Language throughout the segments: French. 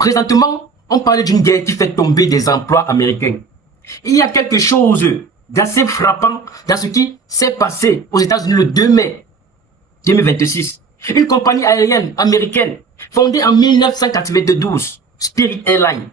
Présentement, on parle d'une guerre qui fait tomber des emplois américains. Il y a quelque chose d'assez frappant dans ce qui s'est passé aux États-Unis le 2 mai 2026. Une compagnie aérienne américaine fondée en 1992, Spirit Airlines,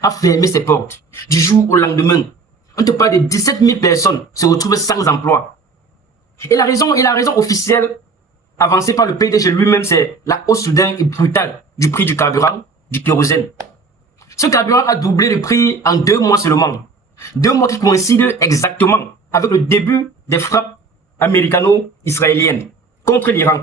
a fermé ses portes du jour au lendemain. On te parle de 17 000 personnes se retrouvent sans emploi. Et la raison officielle avancée par le PDG lui-même, c'est la hausse soudaine et brutale du prix du carburant, du kérosène. Ce carburant a doublé le prix en 2 mois seulement. 2 mois qui coïncident exactement avec le début des frappes américano-israéliennes contre l'Iran.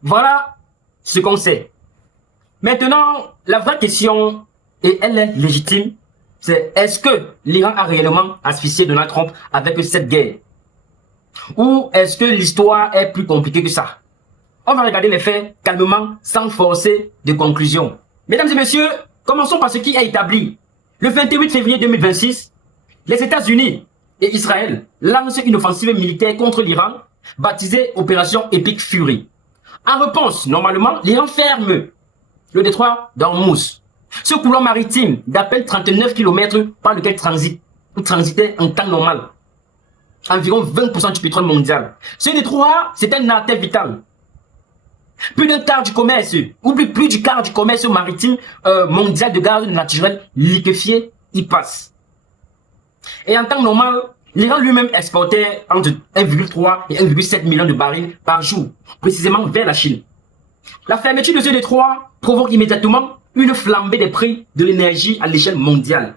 Voilà ce qu'on sait. Maintenant, la vraie question, et elle est légitime, c'est est-ce que l'Iran a réellement asphyxié Donald Trump avec cette guerre? Ou est-ce que l'histoire est plus compliquée que ça? On va regarder les faits calmement, sans forcer de conclusion. Mesdames et messieurs, commençons par ce qui est établi. Le 28 février 2026, les États-Unis et Israël lancent une offensive militaire contre l'Iran, baptisée Opération Epic Fury. En réponse, normalement, l'Iran ferme le détroit d'Ormuz, ce couloir maritime d'à peine 39 km par lequel transitait en temps normal environ 20% du pétrole mondial. Ce détroit, c'est un artère vital. Plus d'un quart du commerce, ou plus du quart du commerce maritime mondial de gaz naturel liquéfié y passe. Et en temps normal, l'Iran lui-même exportait entre 1,3 et 1,7 million de barils par jour, précisément vers la Chine. La fermeture de ce détroit provoque immédiatement une flambée des prix de l'énergie à l'échelle mondiale.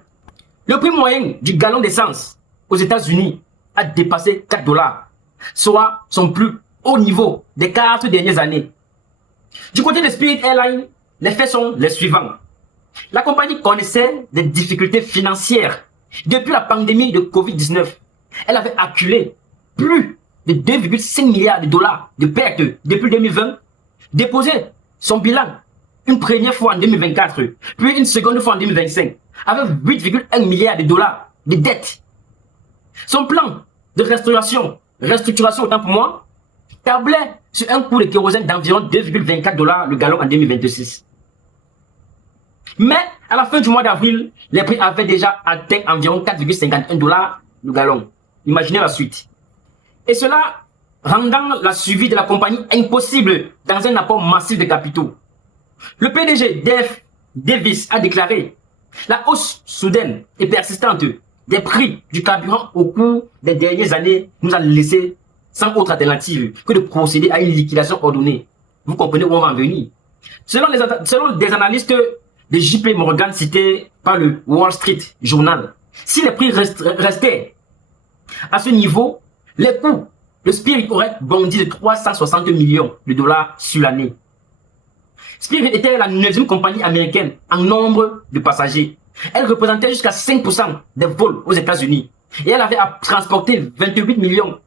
Le prix moyen du gallon d'essence aux États-Unis a dépassé 4 $, soit son plus haut niveau des 4 dernières années. Du côté de Spirit Airlines, les faits sont les suivants. La compagnie connaissait des difficultés financières depuis la pandémie de Covid-19. Elle avait acculé plus de 2,5 milliards de dollars de pertes depuis 2020, déposé son bilan une première fois en 2024, puis une seconde fois en 2025, avec 8,1 milliards de dollars de dettes. Son plan de restructuration autant pour moi, tablait sur un coût de kérosène d'environ 2,24 $ le gallon en 2026. Mais à la fin du mois d'avril, les prix avaient déjà atteint environ 4,51 $ le gallon. Imaginez la suite. Et cela rendant la survie de la compagnie impossible dans un apport massif de capitaux. Le PDG Jeff Davis a déclaré la hausse soudaine et persistante des prix du carburant au cours des dernières années nous a laissé sans autre alternative que de procéder à une liquidation ordonnée. Vous comprenez où on va en venir. Selon des analystes de JP Morgan cités par le Wall Street Journal, si les prix restaient à ce niveau, les coûts de Spirit auraient bondi de 360 millions de dollars sur l'année. Spirit était la 9e compagnie américaine en nombre de passagers. Elle représentait jusqu'à 5% des vols aux États-Unis. Et elle avait à transporter 28 millions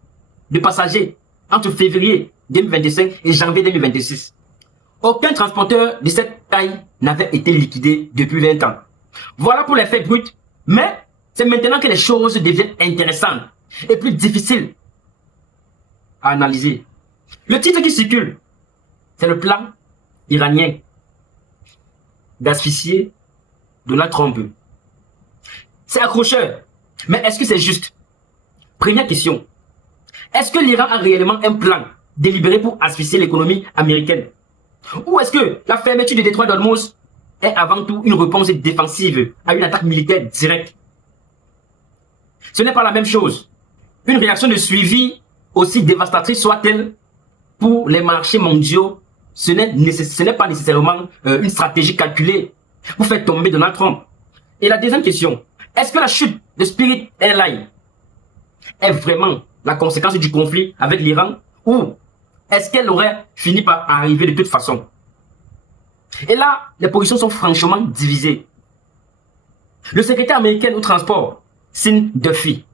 de passagers entre février 2025 et janvier 2026. Aucun transporteur de cette taille n'avait été liquidé depuis 20 ans. Voilà pour les faits bruts, mais c'est maintenant que les choses deviennent intéressantes et plus difficiles à analyser. Le titre qui circule, c'est le plan iranien d'asphyxier Donald Trump. C'est accrocheur, mais est-ce que c'est juste? Première question. Est-ce que l'Iran a réellement un plan délibéré pour asphyxier l'économie américaine? Ou est-ce que la fermeture du détroit d'Ormuz est avant tout une réponse défensive à une attaque militaire directe? Ce n'est pas la même chose. Une réaction de suivi, aussi dévastatrice soit-elle pour les marchés mondiaux, ce n'est pas nécessairement une stratégie calculée pour faire tomber Donald Trump. Et la deuxième question, est-ce que la chute de Spirit Airlines est vraiment la conséquence du conflit avec l'Iran ou est-ce qu'elle aurait fini par arriver de toute façon? Et là, les positions sont franchement divisées. Le secrétaire américain au transport, Sean Duffy,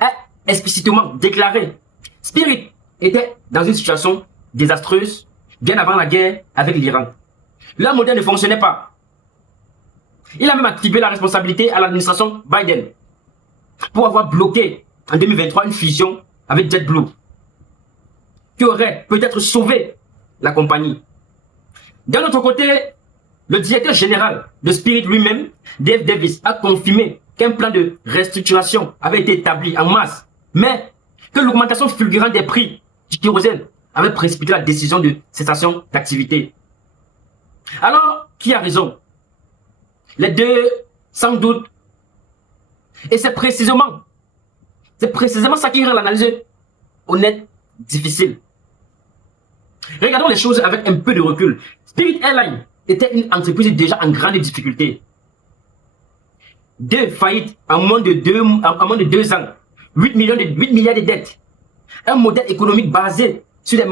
a explicitement déclaré Spirit était dans une situation désastreuse bien avant la guerre avec l'Iran. Leur modèle ne fonctionnait pas. Il a même attribué la responsabilité à l'administration Biden pour avoir bloqué en 2023 une fusion avec JetBlue qui aurait peut-être sauvé la compagnie. D'un autre côté, Le directeur général de Spirit lui-même, Dave Davis, a confirmé qu'un plan de restructuration avait été établi en masse, mais que l'augmentation fulgurante des prix du kérosène avait précipité la décision de cessation d'activité. Alors, qui a raison? Les deux, sans doute. Et c'est précisément ça qui rend l'analyse honnête, difficile. Regardons les choses avec un peu de recul. Spirit Airlines était une entreprise déjà en grande difficulté. 2 faillites en moins de 2 ans. 8 milliards de dettes. Un modèle économique basé sur des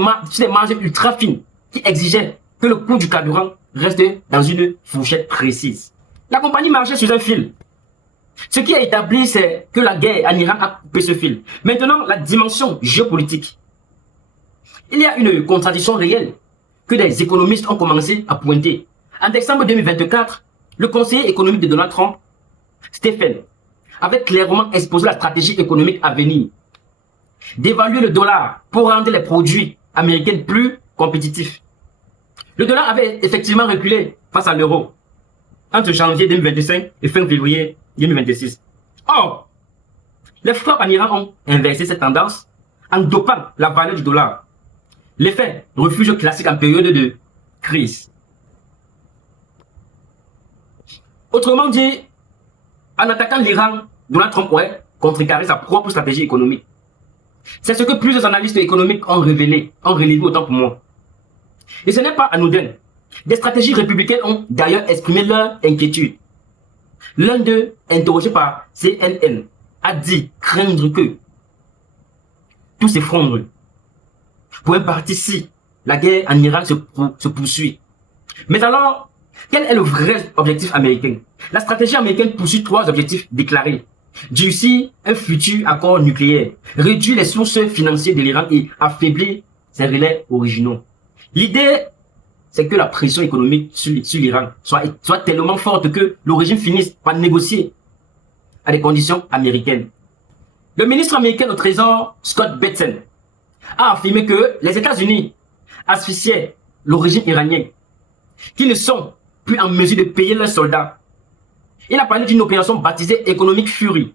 marges ultra fines qui exigeaient que le coût du carburant reste dans une fourchette précise. La compagnie marchait sur un fil. Ce qui est établi, c'est que la guerre en Iran a coupé ce fil. Maintenant, la dimension géopolitique. Il y a une contradiction réelle que des économistes ont commencé à pointer. En décembre 2024, le conseiller économique de Donald Trump, Stephen, avait clairement exposé la stratégie économique à venir. D'évaluer le dollar pour rendre les produits américains plus compétitifs. Le dollar avait effectivement reculé face à l'euro entre janvier 2025 et fin février 2026. Or, les frappes en Iran ont inversé cette tendance en dopant la valeur du dollar. L'effet refuge classique en période de crise. Autrement dit, en attaquant l'Iran, Donald Trump aurait contrecarré sa propre stratégie économique. C'est ce que plusieurs analystes économiques ont relevé autant pour moi. Et ce n'est pas anodin. Des stratégies républicaines ont d'ailleurs exprimé leur inquiétude. L'un d'eux, interrogé par CNN, a dit craindre que tout s'effondre. Pour un parti, si la guerre en Iran se poursuit. Mais alors, quel est le vrai objectif américain? La stratégie américaine poursuit 3 objectifs déclarés. Durcir un futur accord nucléaire, réduire les sources financières de l'Iran et affaiblir ses relais originaux. L'idée, c'est que la pression économique sur l'Iran soit tellement forte que le régime finisse par négocier à des conditions américaines. Le ministre américain au Trésor, Scott Bessent, a affirmé que les États-Unis asphyxiaient le régime iranien, qui ne sont plus en mesure de payer leurs soldats. Il a parlé d'une opération baptisée Economic Fury.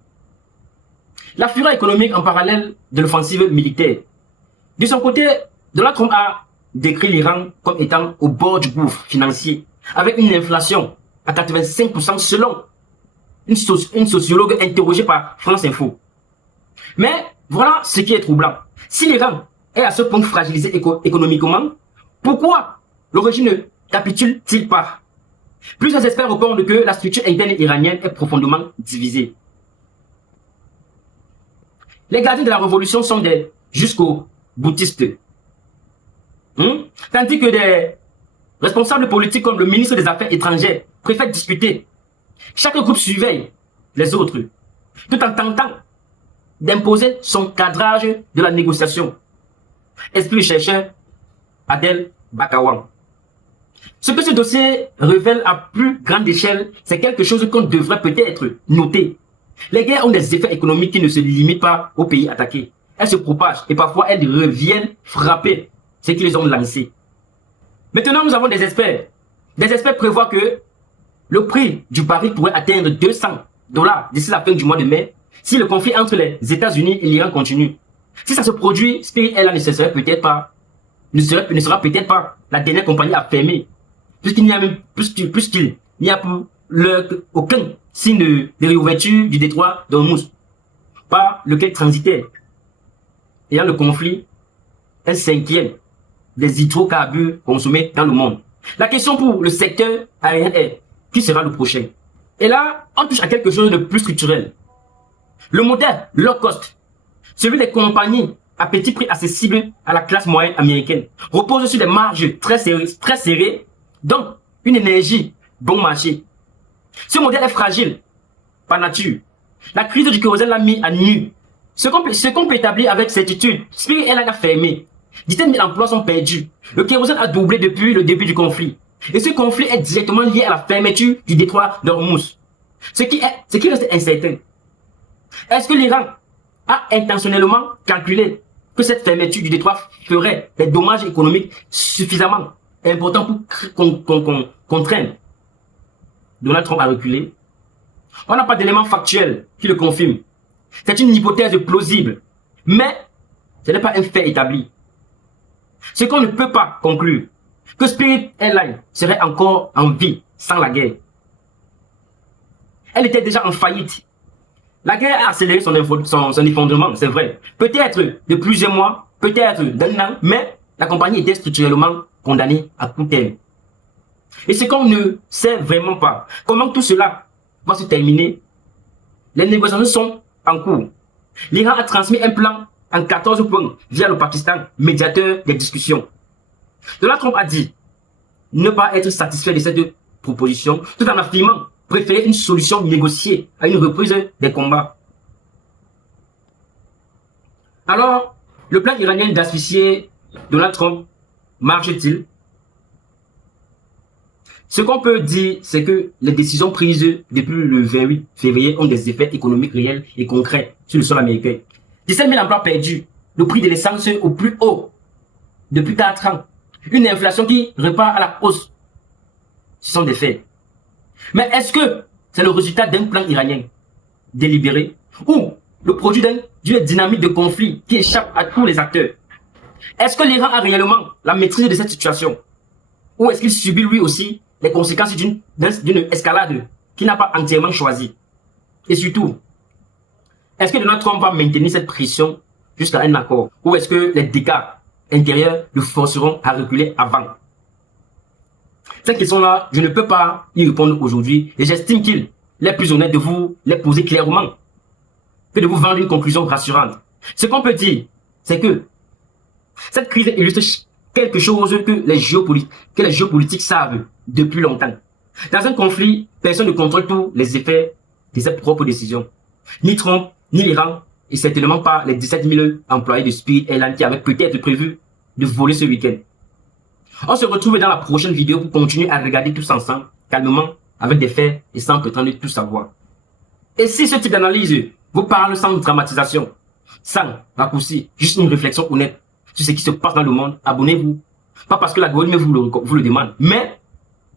La fureur économique en parallèle de l'offensive militaire. De son côté, Donald Trump a décrit l'Iran comme étant au bord du gouffre financier, avec une inflation à 85% selon une sociologue interrogée par France Info. Mais voilà ce qui est troublant. Si l'Iran est à ce point fragilisé économiquement, pourquoi le régime ne capitule-t-il pas? Plusieurs experts répondent que la structure interne iranienne est profondément divisée. Les gardiens de la révolution sont des jusqu'aux boutistes. Tandis que des responsables politiques comme le ministre des Affaires étrangères préfèrent discuter. Chaque groupe surveille les autres, tout en tentant d'imposer son cadrage de la négociation. Explique le chercheur Adel Bakawan. Ce que ce dossier révèle à plus grande échelle, c'est quelque chose qu'on devrait peut-être noter. Les guerres ont des effets économiques qui ne se limitent pas aux pays attaqués. Elles se propagent et parfois elles reviennent frapper ceux qui les ont lancés. Maintenant, nous avons des experts. Des experts prévoient que le prix du baril pourrait atteindre $200 d'ici la fin du mois de mai si le conflit entre les États-Unis et l'Iran continue. Si ça se produit, Spirit Airlines ne sera peut-être pas la dernière compagnie à fermer, puisqu'il n'y a pour l'heure aucun signe de réouverture du détroit d'Ormuz, par lequel transitait, ayant le conflit, 1/5 des hydrocarbures consommés dans le monde. La question pour le secteur aérien est, qui sera le prochain? Et là, on touche à quelque chose de plus structurel. Le modèle low cost, celui des compagnies à petit prix accessible à la classe moyenne américaine, repose sur des marges très serrées, donc une énergie bon marché. Ce modèle est fragile par nature. La crise du kérosène l'a mis à nu. Ce qu'on peut établir avec certitude, Spirit Airlines a fermé. Dizaines d'emplois sont perdus. Le kérosène a doublé depuis le début du conflit. Et ce conflit est directement lié à la fermeture du détroit d'Ormuz. Ce qui reste incertain. Est-ce que l'Iran a intentionnellement calculé que cette fermeture du détroit ferait des dommages économiques suffisamment importants pour contraindre Donald Trump a reculé? On n'a pas d'éléments factuels qui le confirment. C'est une hypothèse plausible, mais ce n'est pas un fait établi. Ce qu'on ne peut pas conclure, que Spirit Airlines serait encore en vie sans la guerre. Elle était déjà en faillite. La guerre a accéléré son effondrement, c'est vrai. Peut-être de plusieurs mois, peut-être d'un an, mais la compagnie était structurellement condamnée à tout terme. Et ce qu'on ne sait vraiment pas, comment tout cela va se terminer. Les négociations sont en cours. L'Iran a transmis un plan en 14 points via le Pakistan, médiateur des discussions. Donald Trump a dit ne pas être satisfait de cette proposition, tout en affirmant préférer une solution négociée à une reprise des combats. Alors, le plan iranien d'asphyxier Donald Trump marche-t-il? Ce qu'on peut dire, c'est que les décisions prises depuis le 28 février ont des effets économiques réels et concrets sur le sol américain. 17 000 emplois perdus, le prix de l'essence au plus haut depuis 4 ans, une inflation qui repart à la hausse. Ce sont des faits. Mais est-ce que c'est le résultat d'un plan iranien délibéré ou le produit d'une dynamique de conflit qui échappe à tous les acteurs? Est-ce que l'Iran a réellement la maîtrise de cette situation? Ou est-ce qu'il subit lui aussi les conséquences d'une escalade qu'il n'a pas entièrement choisie? Et surtout, est-ce que Donald Trump va maintenir cette pression jusqu'à un accord? Ou est-ce que les dégâts intérieurs le forceront à reculer avant? Cette question-là, je ne peux pas y répondre aujourd'hui et j'estime qu'il est plus honnête de vous les poser clairement que de vous vendre une conclusion rassurante. Ce qu'on peut dire, c'est que cette crise illustre quelque chose que les géopolitiques savent depuis longtemps. Dans un conflit, personne ne contrôle tous les effets de ses propres décisions. Ni Trump, ni l'Iran, et certainement pas les 17 000 employés de Spirit Airlines qui avaient peut-être prévu de voler ce week-end. On se retrouve dans la prochaine vidéo pour continuer à regarder tous ensemble, calmement, avec des faits et sans prétendre tout savoir. Et si ce type d'analyse vous parle sans dramatisation, sans raccourci, juste une réflexion honnête sur ce qui se passe dans le monde, abonnez-vous. Pas parce que l'algorithme vous le demande, mais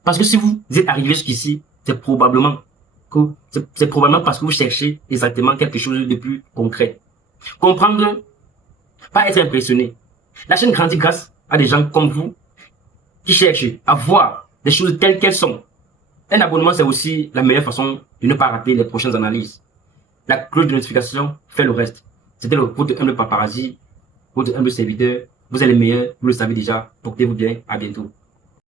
parce que si vous êtes arrivé jusqu'ici, c'est probablement parce que vous cherchez exactement quelque chose de plus concret. Comprendre, pas être impressionné. La chaîne grandit grâce à des gens comme vous qui cherchent à voir les choses telles qu'elles sont. Un abonnement, c'est aussi la meilleure façon de ne pas rater les prochaines analyses. La cloche de notification fait le reste. C'était votre humble paparazzi, votre humble serviteur. Vous êtes les meilleurs, vous le savez déjà. Portez-vous bien, à bientôt.